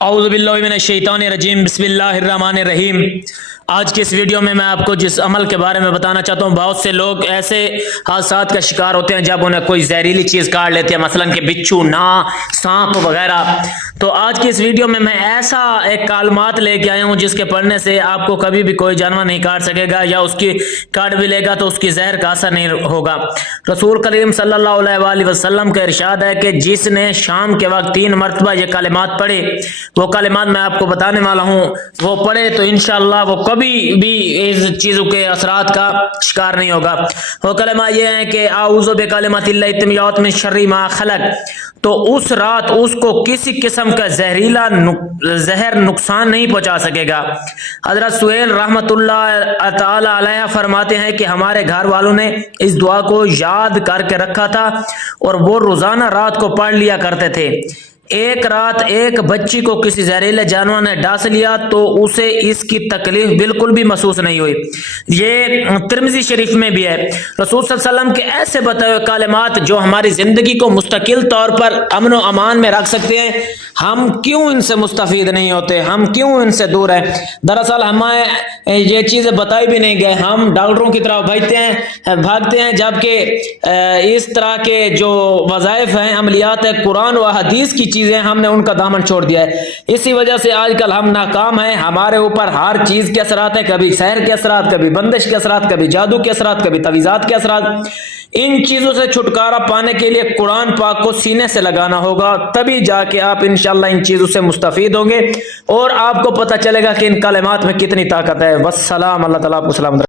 اعوذ باللہ من الشیطان الرجیم، بسم اللہ الرحمن الرحیم۔ آج کے اس ویڈیو میں آپ کو جس عمل کے بارے میں بتانا چاہتا ہوں، بہت سے لوگ ایسے حادثات کا شکار ہوتے ہیں جب انہیں کوئی زہریلی چیز کاٹ لیتے ہیں، مثلا کہ بچھو، سانپ وغیرہ۔ تو آج کی اس ویڈیو میں ایسا ایک کلمات لے کے آیا ہوں جس کے پڑھنے سے آپ کو کبھی بھی کوئی جانور نہیں کاٹ سکے گا، یا اس کی کاٹ بھی لے گا تو اس کی زہر کا اثر نہیں ہوگا۔ رسول کریم صلی اللہ علیہ وآلہ وسلم کا ارشاد ہے کہ جس نے شام کے وقت 3 مرتبہ یہ کلمات پڑھے، وہ کلمات میں آپ کو بتانے والا ہوں، وہ پڑھے تو انشاءاللہ وہ کبھی بھی اس چیزوں کے اثرات کا شکار نہیں ہوگا۔ وہ کلمہ یہ ہے کہ اعوذ بکلمات اللہ التامات من شر ما خلق۔ تو اس رات اس کو کسی قسم کا زہر نقصان نہیں پہنچا سکے گا۔ حضرت سہیل رحمت اللہ تعالی علیہ فرماتے ہیں کہ ہمارے گھر والوں نے اس دعا کو یاد کر کے رکھا تھا اور وہ روزانہ رات کو پڑھ لیا کرتے تھے۔ ایک رات ایک بچی کو کسی زہریلے جانور نے ڈس لیا تو اسے اس کی تکلیف بالکل بھی محسوس نہیں ہوئی۔ یہ ترمذی شریف میں بھی ہے۔ رسول صلی اللہ علیہ وسلم کے ایسے بتائے ہوئے کلمات جو ہماری زندگی کو مستقل طور پر امن و امان میں رکھ سکتے ہیں، ہم کیوں ان سے مستفید نہیں ہوتے، ہم کیوں ان سے دور ہیں؟ دراصل ہمیں یہ چیزیں بتائی بھی نہیں گئے، ہم ڈاکٹروں کی طرف بھاگتے ہیں، جبکہ اس طرح کے جو وظائف ہیں، عملیات ہیں، قرآن و حدیث کی چیزیں ہم نے ان کا دامن چھوڑ دیا ہے۔ اسی وجہ سے آج کل ہم ناکام ہیں، ہمارے اوپر ہر چیز کے اثرات ہیں، کبھی سحر کے اثرات، کبھی بندش کے اثرات، کبھی جادو کے اثرات، کبھی تعویذات کے اثرات۔ ان چیزوں سے چھٹکارا پانے کے لیے قرآن پاک کو سینے سے لگانا ہوگا، تبھی جا کے آپ انشاءاللہ ان چیزوں سے مستفید ہوں گے اور آپ کو پتہ چلے گا کہ ان کلمات میں کتنی طاقت ہے۔ والسلام، اللہ تعالیٰ آپ کو سلامت رکھے۔